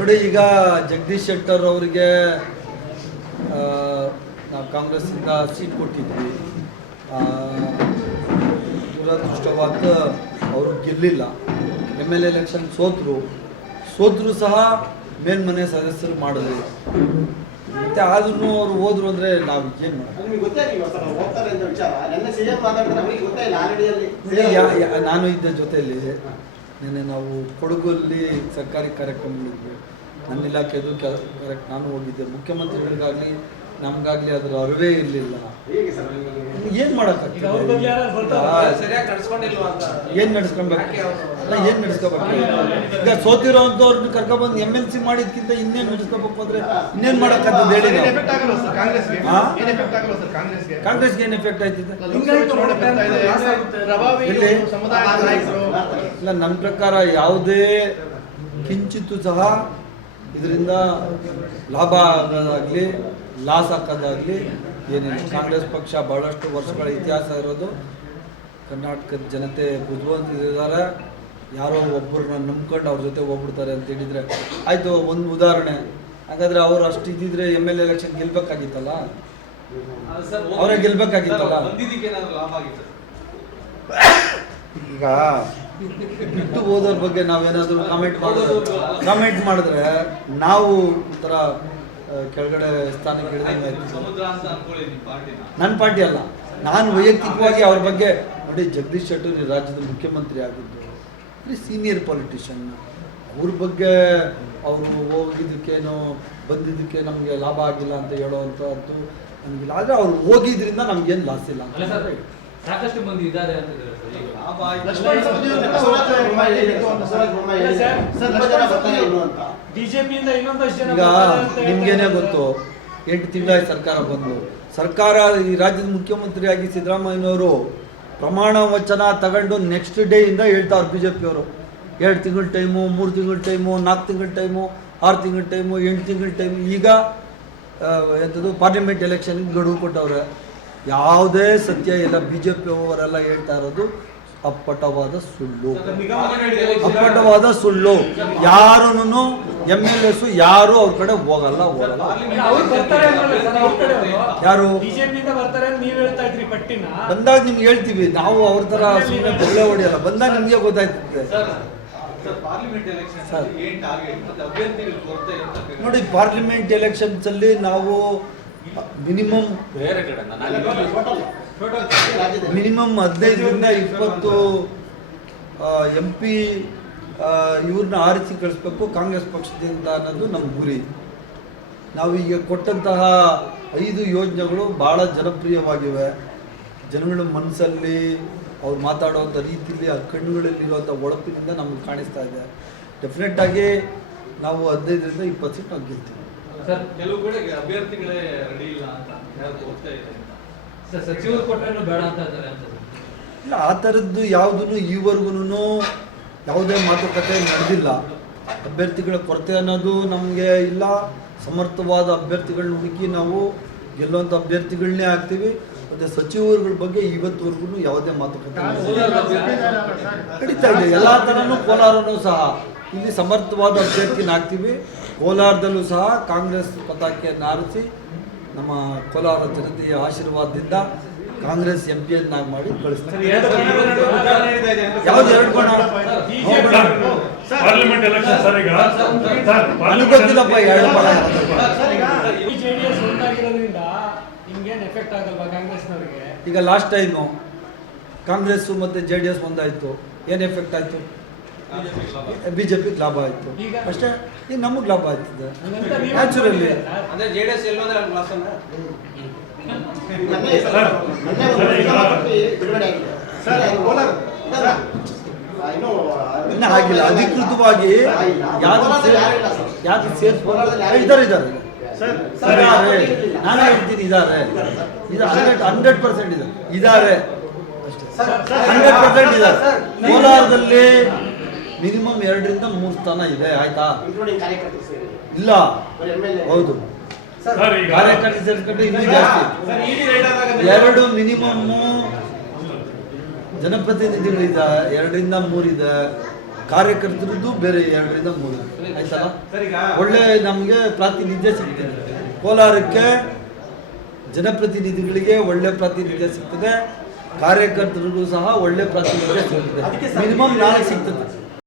ನೋಡಿ ಈಗ ಜಗದೀಶ್ ಶೆಟ್ಟರ್ ಅವರಿಗೆ ನಾವು ಕಾಂಗ್ರೆಸ್ಸಿಂದ ಸೀಟ್ ಕೊಟ್ಟಿದ್ವಿ. ದುರದೃಷ್ಟವಾದ ಅವರು ಗೆಲ್ಲಿಲ್ಲ. ಎಂ ಎಲ್ ಎಲೆಕ್ಷನ್ ಸೋತರು. ಸೋತರು ಸಹ ಮೇಲ್ಮನೆ ಸದಸ್ಯರು ಮಾಡಿದ್ರು ಮತ್ತೆ ಆದ್ರೂ ಅವರು ಹೋದ್ರು ಅಂದ್ರೆ ನಾವು ಏನು ನಾನು ಇದ್ದ ಜೊತೆಯಲ್ಲಿ. ನಿನ್ನೆ ನಾವು ಕೊಡಗಲ್ಲಿ ಸರ್ಕಾರಿ ಕಾರ್ಯಕ್ರಮಗಳಿದ್ವಿ. ನನ್ನ ಇಲಾಖೆದು ಕರೆಕ್ಟ್ ನಾನು ಹೋಗಿದ್ದೆ. ಮುಖ್ಯಮಂತ್ರಿಗಳಿಗಾಗಲಿ ನಮಗಾಗಲಿ ಅದ್ರ ಅರಿವೇ ಇರಲಿಲ್ಲ. ಏನ್ ಸರ್ ಏನು ಕರ್ಕೊಂಡ್ ಅವ್ರ ಬಗ್ಗೆ ಯಾರು ಬರ್ತಾರಾ? ಸರಿಯಾಗಿ ನಡ್ಸ್ಕೊಂಡಿಲ್ವಾ ಅಂತ. ಏನು ನಡೆಸ್ಕೊಬೇಕು? ಅಲ್ಲ ಏನು ನಡೆಸ್ಕೋಬೇಕು? ಈಗ ಸೋತಿರೋ ಅಂಥವ್ರನ್ನ ಕರ್ಕೊಬಂದು ಎಂ ಎಲ್ ಸಿ ಮಾಡಿದ್ಕಿಂತ ಇನ್ನೇನ್ ನಡ್ಸ್ಕೋಬೇಕು ಅಂದ್ರೆ ಇನ್ನೇನ್ ಮಾಡೋಕ್ಕಾಗ್ತದೆ ಹೇಳಿ ಕಾಂಗ್ರೆಸ್ಗೆ? ಏನ್ ಎಫೆಕ್ಟ್ ಆಯ್ತಿದೆ? ಇಲ್ಲ ನನ್ನ ಪ್ರಕಾರ ಯಾವುದೇ ಕಿಂಚಿತ್ತು ಸಹ ಇದರಿಂದ ಲಾಭ ಆಗೋದಾಗಲಿ ಲಾಸ್ ಹಾಕೋದಾಗಲಿ ಏನೇನು ಕಾಂಗ್ರೆಸ್ ಪಕ್ಷ ಬಹಳಷ್ಟು ವರ್ಷಗಳ ಇತಿಹಾಸ ಇರೋದು. ಕರ್ನಾಟಕದ ಜನತೆ ಬುದ್ಧಿವಂತಿದ್ದಾರೆ. ಯಾರೋ ಒಬ್ಬರನ್ನ ನಂಬ್ಕೊಂಡು ಅವ್ರ ಜೊತೆ ಹೋಗ್ಬಿಡ್ತಾರೆ ಅಂತ ಹೇಳಿದರೆ ಆಯಿತು ಒಂದು ಉದಾಹರಣೆ. ಹಾಗಾದರೆ ಅವ್ರು ಅಷ್ಟು ಇದ್ದಿದ್ರೆ ಎಂ ಎಲ್ ಎಲೆಕ್ಷನ್ ಗೆಲ್ಬೇಕಾಗಿತ್ತಲ್ಲ? ಅವರೇ ಗೆಲ್ಬೇಕಾಗಿತ್ತಲ್ಲ? ಈಗ ಬಿಟ್ಟು ಹೋದವ್ರ ಬಗ್ಗೆ ನಾವೇನಾದರೂ ಕಾಮೆಂಟ್ ಮಾಡಿದ್ರೆ ಕಾಮೆಂಟ್ ಮಾಡಿದ್ರೆ ನಾವು ಒಂಥರ ಕೆಳಗಡೆ ಸ್ಥಾನಕ್ಕೆ ನನ್ನ ಪಾರ್ಟಿ ಅಲ್ಲ. ನಾನು ವೈಯಕ್ತಿಕವಾಗಿ ಅವ್ರ ಬಗ್ಗೆ ನೋಡಿ ಜಗದೀಶ್ ಶೆಟ್ಟರ್ ಈ ರಾಜ್ಯದ ಮುಖ್ಯಮಂತ್ರಿ ಆಗಿದ್ದು ಅಂದರೆ ಸೀನಿಯರ್ ಪಾಲಿಟಿಷಿಯನ್ ಅವ್ರ ಬಗ್ಗೆ ಅವರು ಹೋಗಿದ್ದಕ್ಕೇನೋ ಬಂದಿದ್ದಕ್ಕೆ ನಮಗೆ ಲಾಭ ಆಗಿಲ್ಲ ಅಂತ ಹೇಳೋವಂಥದ್ದು ನಮಗಿಲ್ಲ. ಆದರೆ ಅವ್ರು ಹೋಗಿದ್ರಿಂದ ನಮ್ಗೇನು ಲಾಸ್ ಇಲ್ಲ ಸಾಕಷ್ಟು ಮಂದಿ ಇದ್ದಾರೆ ಅಂತ, ಈಗ ನಿಮ್ಗೇನೆ. ಗೊತ್ತು ಎಂಟು ತಿಂಗಳ ಸರ್ಕಾರ ಬಂದು. ಸರ್ಕಾರ ಈ ರಾಜ್ಯದ ಮುಖ್ಯಮಂತ್ರಿಯಾಗಿ ಸಿದ್ದರಾಮಯ್ಯನವರು ಪ್ರಮಾಣ ವಚನ ತಗೊಂಡು ನೆಕ್ಸ್ಟ್ ಡೇ ಇಂದ ಹೇಳ್ತಾರೆ ಬಿ ಜೆ ಪಿಯವರು ಎರಡು ತಿಂಗಳ ಟೈಮು ಮೂರು ತಿಂಗಳ ಟೈಮು ನಾಲ್ಕು ತಿಂಗಳ ಟೈಮು ಆರು ತಿಂಗಳ ಟೈಮು ಎಂಟು ತಿಂಗಳ ಟೈಮು ಈಗ ಎಂಥದ್ದು ಪಾರ್ಲಿಮೆಂಟ್ ಎಲೆಕ್ಷನ್ಗೆ ಗಡುವು ಕೊಟ್ಟವ್ರೆ. ಯಾವುದೇ ಸತ್ಯ ಇಲ್ಲ. ಬಿ ಜೆ ಪಿ ಅವರೆಲ್ಲ ಹೇಳ್ತಾ ಇರೋದು ಅಪ್ಪಟವಾದ ಸುಳ್ಳು. ಅಪ್ಪಟವಾದ ಸುಳ್ಳು. ಯಾರನ್ನು ಎಂ ಎಲ್ ಎಸ್ ಯಾರು ಅವ್ರ ಕಡೆ ಹೋಗಲ್ಲ ಹೋಗಲ್ಲ. ಯಾರು? ಬಂದಾಗ ನಿಮ್ಗೆ ಹೇಳ್ತೀವಿ. ನಾವು ಅವ್ರ ತರ ಸುಮ್ಮನೆ ಬೊಳ್ಳೆ ಹೊಡೆಯಲ್ಲ. ಬಂದಾಗ ನಿಮಗೆ ಗೊತ್ತಾಯ್ತದೆ. ನೋಡಿ ಪಾರ್ಲಿಮೆಂಟ್ ಎಲೆಕ್ಷನ್ಸ್ ಅಲ್ಲಿ ನಾವು ಮಿನಿಮಮ್ ಬೇರೆ ಕಡೆ ಮಿನಿಮಮ್ ಹದಿನೈದರಿಂದ ಇಪ್ಪತ್ತು ಎಂ ಪಿ ಇವ್ರನ್ನ ಆರಿಸಿ ಕಳಿಸ್ಬೇಕು ಕಾಂಗ್ರೆಸ್ ಪಕ್ಷದಿಂದ ಅನ್ನೋದು ನಮ್ಮ ಗುರಿ. ನಾವು ಈಗ ಕೊಟ್ಟಂತಹ ಐದು ಯೋಜನೆಗಳು ಭಾಳ ಜನಪ್ರಿಯವಾಗಿವೆ. ಜನಗಳ ಮನಸ್ಸಲ್ಲಿ ಅವ್ರು ಮಾತಾಡುವಂಥ ರೀತಿಯಲ್ಲಿ ಆ ಕಣ್ಣುಗಳಲ್ಲಿರುವಂಥ ಒಳಪಿನಿಂದ ನಮ್ಗೆ ಕಾಣಿಸ್ತಾ ಇದೆ. ಡೆಫಿನೆಟ್ಟಾಗಿ ನಾವು ಹದಿನೈದರಿಂದ ಇಪ್ಪತ್ತು ಸೀಟ್ ನಾವು ಗೆಲ್ತೀವಿ. ಸರ್. ಕೆಲವು ಕಡೆ ಅಭ್ಯರ್ಥಿಗಳೇ ರೆಡಿ ಇಲ್ಲ ಅಂತ ಹೋಗ್ತಾ ಇದೆ ಅಂತ. ಸರ್ ಸಚಿವರು ಕೊಟ್ಟರೆ ಬೇಡ ಅಂತ ಇದ್ದಾರೆ ಅಂತ ಇಲ್ಲ ಆ ಥರದ್ದು ಯಾವುದೂ ಈವರೆಗೂ ಯಾವುದೇ ಮಾತುಕತೆ ನಡೆದಿಲ್ಲ. ಅಭ್ಯರ್ಥಿಗಳ ಕೊರತೆ ಅನ್ನೋದು ನಮಗೆ ಇಲ್ಲ. ಸಮರ್ಥವಾದ ಅಭ್ಯರ್ಥಿಗಳನ್ನ ಹುಡುಕಿ ನಾವು ಗೆಲ್ಲುವಂಥ ಅಭ್ಯರ್ಥಿಗಳನ್ನೇ ಆಗ್ತೀವಿ. ಮತ್ತು ಸಚಿವರುಗಳ ಬಗ್ಗೆ ಇವತ್ತುವರೆಗೂ ಯಾವುದೇ ಮಾತುಕತೆ. ನಡೀತಾ ಇದೆ. ಎಲ್ಲ ಥರನೂ ಕೋಲಾರನೂ ಸಹ ಇಲ್ಲಿ ಸಮರ್ಥವಾದ ಅಭ್ಯರ್ಥಿನ ಹಾಕ್ತೀವಿ ಕೋಲಾರದಲ್ಲೂ ಸಹ ಕಾಂಗ್ರೆಸ್ ಪತಾಕೆಯನ್ನು ಆರಿಸಿ ನಮ್ಮ ಕೋಲಾರ ಜನತೆಯ ಆಶೀರ್ವಾದದಿಂದ ಕಾಂಗ್ರೆಸ್ ಎಂ ಪಿಯನ್ನಾಗಿ ಮಾಡಿ ಕಳಿಸ್ತಾರೆ. ಯಾವ್ದು ಎರಡು ನನಗೆ ಗೊತ್ತಿಲ್ಲಪ್ಪ ಬಣ ಈಗ ಲಾಸ್ಟ್ ಟೈಮು ಕಾಂಗ್ರೆಸ್ಸು ಮತ್ತು ಜೆ ಡಿ ಎಸ್ ಒಂದಾಯಿತು. ಏನು ಎಫೆಕ್ಟ್ ಆಯಿತು? ಬಿ ಜೆ ಪಿಗೆ ಲಾಭ ಆಯ್ತು? ಅಷ್ಟೇ ಈ ನಮಗ್ ಲಾಭ ಆಯ್ತದೆ ನ್ಯಾಚುರಲಿ. ಇನ್ನೂ ಆಗಿಲ್ಲ ಅಧಿಕೃತವಾಗಿ ಯಾರು ಯಾರು ಸೇರಿಸ್ಬೋದು ಇದಾರೆ. ಇದ್ದಾರೆ ಇದ್ದಾರೆ. ನಾನು ಹೇಳ್ತೀನಿ ಇದ್ದಾರೆ ಇದು ಹಂಡ್ರೆಡ್ ಹಂಡ್ರೆಡ್ ಪರ್ಸೆಂಟ್ ಇದಾರೆ ಇದಾರೆ ಅಷ್ಟೇ ಹಂಡ್ರೆಡ್ ಪರ್ಸೆಂಟ್ ಇದಾರೆ ಕೋಲಾರದಲ್ಲಿ ಮಿನಿಮಮ್ ಎರಡರಿಂದ ಮೂರು ಸ್ಥಾನ ಇದೆ ಆಯ್ತಾ? ಇನ್ಕ್ಲೂಡಿಂಗ್ ಕಾರ್ಯಕರ್ತರು ಸೇರಿ. ಇಲ್ಲ. ಹೌದು. ಸರ್, ಸರ್ ಈಗ ಕಾರ್ಯಕರ್ತ ಸೇರಿಸ್ಕೊಂಡ್ರೆ ಇನ್ನೂ ಜಾಸ್ತಿ. ಎರಡು ಮಿನಿಮಮ್ ಜನಪ್ರತಿನಿಧಿಗಳು ಇದೆ ಎರಡರಿಂದ ಮೂರಿದೆ ಕಾರ್ಯಕರ್ತರದ್ದು ಬೇರೆ ಎರಡರಿಂದ ಮೂರು ಆಯ್ತಲ್ಲ ಸರ್ ಈಗ ಒಳ್ಳೆ ನಮಗೆ ಪ್ರಾತಿನಿಧ್ಯ ಸಿಗ್ತದೆ. ಕೋಲಾರಕ್ಕೆ ಜನಪ್ರತಿನಿಧಿಗಳಿಗೆ ಒಳ್ಳೆ ಪ್ರಾತಿನಿಧ್ಯ ಸಿಗ್ತದೆ. ಕಾರ್ಯಕರ್ತರಿಗೂ ಸಹ ಒಳ್ಳೆ ಪ್ರಾತಿನಿಧ್ಯ ಸಿಗ್ತದೆ. ಅದಕ್ಕೆ ಮಿನಿಮಮ್ ನಾಲ್ಕು ಸಿಗ್ತದೆ.